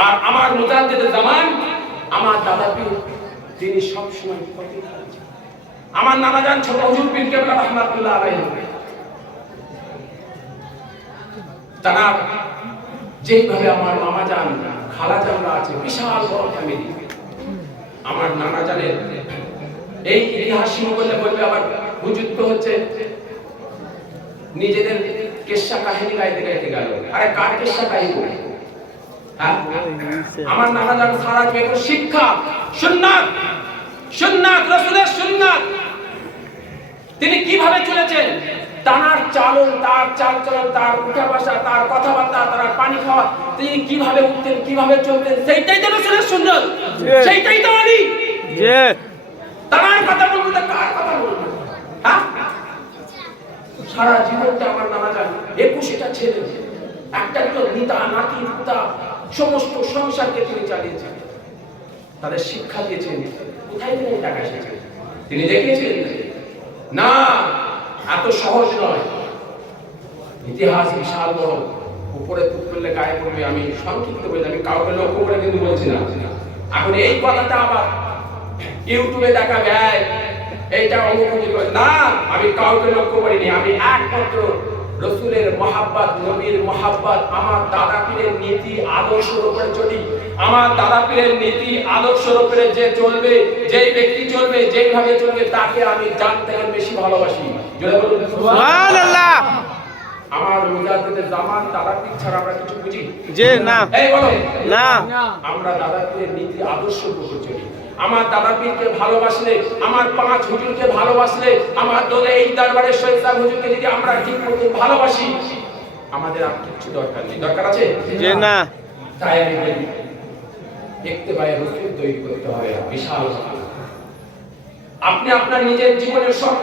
আর আমার মুজাদ্দিদ জামান, আমার দাদা পীর তিনি সব সময় পথে আমার নানা যান ছোট হুজুর বিন কেবলা রহমাতুল্লাহ আলাইহি। তারা যেইভাবে আমার মামা যান খালা জানরা আছে, বিশাল বড় ফ্যামিলি আমার নানা জানের এই ইতিহাস শুরু করলে বলবে আবার হুজুর তো হচ্ছে, নিজেদের কেশা কাহিনী গাইতে গাইতে গেল। আরে কার কেশা কাহিনী? আমার নানা জান সারা শিক্ষা? সুন্নাত! সুন্নাত রাসূলের সুন্নাত! তিনি কীভাবে চলেছেন? তার চালন তার চাল চলন তার উঠা বসা তার কথাবার্তা তার পানি খাওয়া তিনি কীভাবে উঠতেন কীভাবে চলতেন সেইটাই তো রসুলের সুন্দর সেইটাই তো আমি তার কথা বলব তো কার কথা বলব? হ্যাঁ? সারা জীবনটা আমার একুশেটা ছেলে। একটা তো নিতা নাতি সমস্ত সংসারকে তিনি চালিয়েছেন। তাদের শিক্ষা দিয়েছেন। কোথায় এই টাকা এসেছে তিনি দেখিয়েছিলেন না, এত সহজ নয়। ইতিহাস বিশাল বড়। উপরে করলে গায়ে পড়বে, আমি সংক্ষিপ্ত বলে, আমি কাউকে লক্ষ্য করে কিন্তু বলছি না। এখন এই কথাটা আবার ইউটিউবে দেখা যায়। এইটা করে। না, আমি কাউকে লক্ষ্য করিনি। আমি একমাত্র রসুলের মহাব্বত নবীর মহাব্বত আমার দাদা পীরের নীতি আদর্শের উপরে চলি। আমার দাদা পীরের নীতি আদর্শের উপরে যে চলবে যেই ব্যক্তি চলবে যেইভাবে চলবে তাকে আমি জান থেকে বেশি ভালোবাসি। সুবহানাল্লাহ। আমার মুজাদ্দিদের জামান দাদা পীর ছাড়া আমরা কিছু বুঝি? যে না। এই বলো। না। আমরা দাদা পীরের নীতি আদর্শ উপর চলি। আমার দাদা পীরকে ভালোবাসলে আমার পাঁচ হুজুরকে ভালোবাসলে আমার দলে এই দরবারের শৈতান হুজুরকে যদি আমরা ঠিক মতো ভালোবাসি আমাদের আর কিছু দরকার নেই। দরকার আছে? যে না। তাই আমি বলি দেখতে পাই রসুল তৈরি করতে হবে বিশাল আপনি আপনার নিজের জীবনের সব